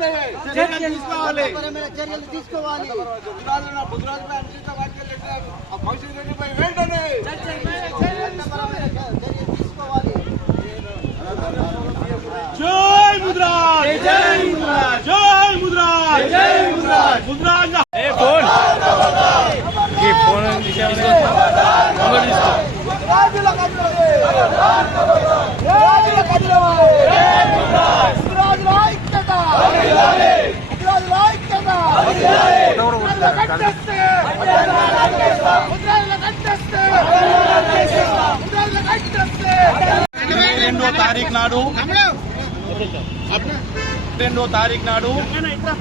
చర్యలు తీసుకోవాలి చట్టపరమైన చర్యలు తీసుకోవాలి బుధరాజు నా బుధరాజుపై అనుచిత వ్యాఖ్యలు చేసిన ఆ కౌశిక్ రెడ్డిపై వెంటనే చట్టపరమైన చర్యలు తీసుకోవాలి జై ముద్రాజ్ జై ముద్రాజ్ జై ముద్రాజ్ జై ముద్రాజ్ ముద్రాజ్ రాజుల కదిలే రాజుల కదిలే రాజుల ఐక్యత రాజుల ఐక్యత ముద్రాజుల రెండో తారీఖు నాడు రెండో తారీఖు నాడు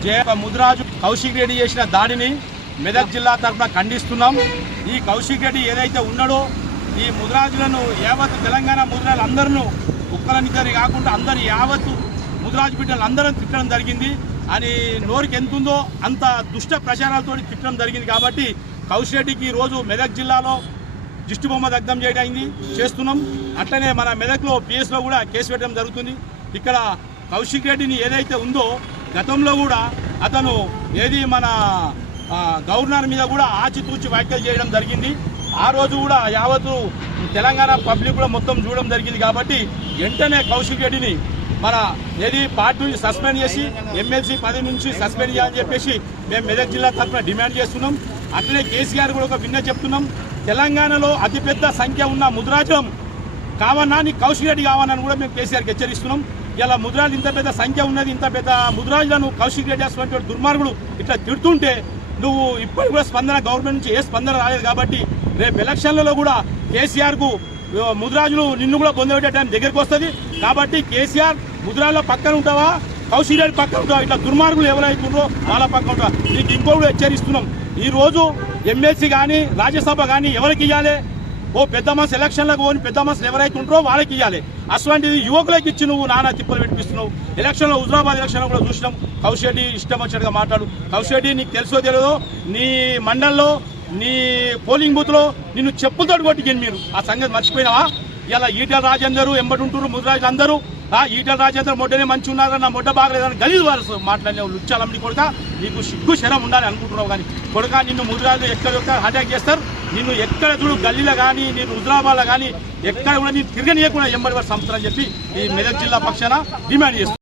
జయ ముద్రాజు కౌశిక్ రెడ్డి చేసిన దాడిని మెదక్ జిల్లా తరఫున ఖండిస్తున్నాం. ఈ కౌశిక్ రెడ్డి ఏదైతే ఉన్నాడో ఈ ముద్రాజులను యావత్ తెలంగాణ ముద్రాలు అందరూ కుక్కలనిద్దరి కాకుండా అందరి యావత్తు ముద్రాజు బిడ్డలు తిట్టడం జరిగింది. అని నోరికి ఎంత ఉందో అంత దుష్ట ప్రచారాలతో తిట్టడం జరిగింది కాబట్టి కౌశిరెడ్డికి ఈరోజు రోజు మెదక్ జిల్లాలో దిష్టి బొమ్మ దగ్ధం చేయడానికి చేస్తున్నాం. అట్లనే మన మెదక్లో పిఎస్లో కూడా కేసు పెట్టడం జరుగుతుంది. ఇక్కడ కౌశిక్ రెడ్డిని ఏదైతే ఉందో గతంలో కూడా అతను ఏది మన గవర్నర్ మీద కూడా ఆచితూచి వ్యాఖ్యలు చేయడం జరిగింది. ఆ రోజు కూడా యావత్తు తెలంగాణ పబ్లిక్ కూడా మొత్తం చూడడం జరిగింది కాబట్టి వెంటనే కౌశిక్ రెడ్డిని మన ఏది పార్టీ నుంచి సస్పెండ్ చేసి ఎమ్మెల్సీ పదవి నుంచి సస్పెండ్ చేయాలని చెప్పేసి మేము మెదక్ జిల్లా తరఫున డిమాండ్ చేస్తున్నాం. అట్లనే కేసీఆర్ కూడా ఒక విన్న చెప్తున్నాం. తెలంగాణలో అతిపెద్ద సంఖ్య ఉన్న ముద్రాజం కావన్నా నీకు కౌశిక్ రెడ్డి కావాలని కూడా మేము కేసీఆర్కి హెచ్చరిస్తున్నాం. ఇలా ముద్రాలు ఇంత పెద్ద సంఖ్య ఉన్నది ఇంత పెద్ద ముద్రాజులను కౌశిక్ రెడ్డి అటువంటి దుర్మార్గుడు ఇట్లా తిడుతుంటే నువ్వు ఇప్పటికి కూడా స్పందన గవర్నమెంట్ నుంచి ఏ స్పందన రాలేదు కాబట్టి రేపు ఎలక్షన్లలో కూడా కేసీఆర్కు ముద్రాజులు నిన్ను కూడా పొందబెట్టే టైం దగ్గరికి వస్తుంది. కాబట్టి కేసీఆర్ ముద్రాల పక్కన ఉంటావా? కౌశిక్ పక్కన ఉంటావా? ఇట్లా దుర్మార్గులు ఎవరైతుండ్రో వాళ్ళ పక్కన ఉంటావా? నీకు ఇంకోటి హెచ్చరిస్తున్నాం. ఈ రోజు ఎమ్మెల్సీ కానీ రాజ్యసభ కానీ ఎవరికి ఇవ్వాలి ఓ పెద్ద మనసు ఎలక్షన్లకు పోని పెద్ద మనసులు ఎవరైతే ఉంటారో వాళ్ళకి ఇవ్వాలి అటువంటిది యువకులకు ఇచ్చి నువ్వు నానా తిప్పలు వినిపిస్తున్నావు ఎలక్షన్లో హుజరాబాద్ ఎలక్షన్లో కూడా చూసినాం. కౌశెడ్డి ఇష్టం వచ్చినట్టుగా మాట్లాడు. కౌశెడ్డి నీకు తెలుసో తెలియదో నీ మండల్లో నీ పోలింగ్ బూత్లో నిన్ను చెప్పులతో కొట్టింది మీరు. ఆ సంగతి మర్చిపోయినావా? ఇలా ఈటల రాజేందరు ఎంబటి ఉంటున్నారు ముద్రాజులు అందరూ ఈటల రాజేంద్ర మొడ్డనే మంచి ఉన్నారు నా మొడ్డ బాగలేదని గలీజు వారసు మాట్లాడిన లుచ్చాలమ్మని కొడుక. నీకు సిగ్గు శరం ఉండాలి అనుకుంటున్నావు కానీ. కొడుక నిన్ను ముద్రాజు ఎక్కడ అటాక్ చేస్తారు. నిన్ను ఎక్కడ చూడు గల్లీలో కానీ నేను హుజరాబాద్లో కానీ ఎక్కడ కూడా నేను తిరగనీయకుండా ఎంబడి వారు సంస్థలని చెప్పి ఈ మెదక్ జిల్లా పక్షాన డిమాండ్ చేస్తాను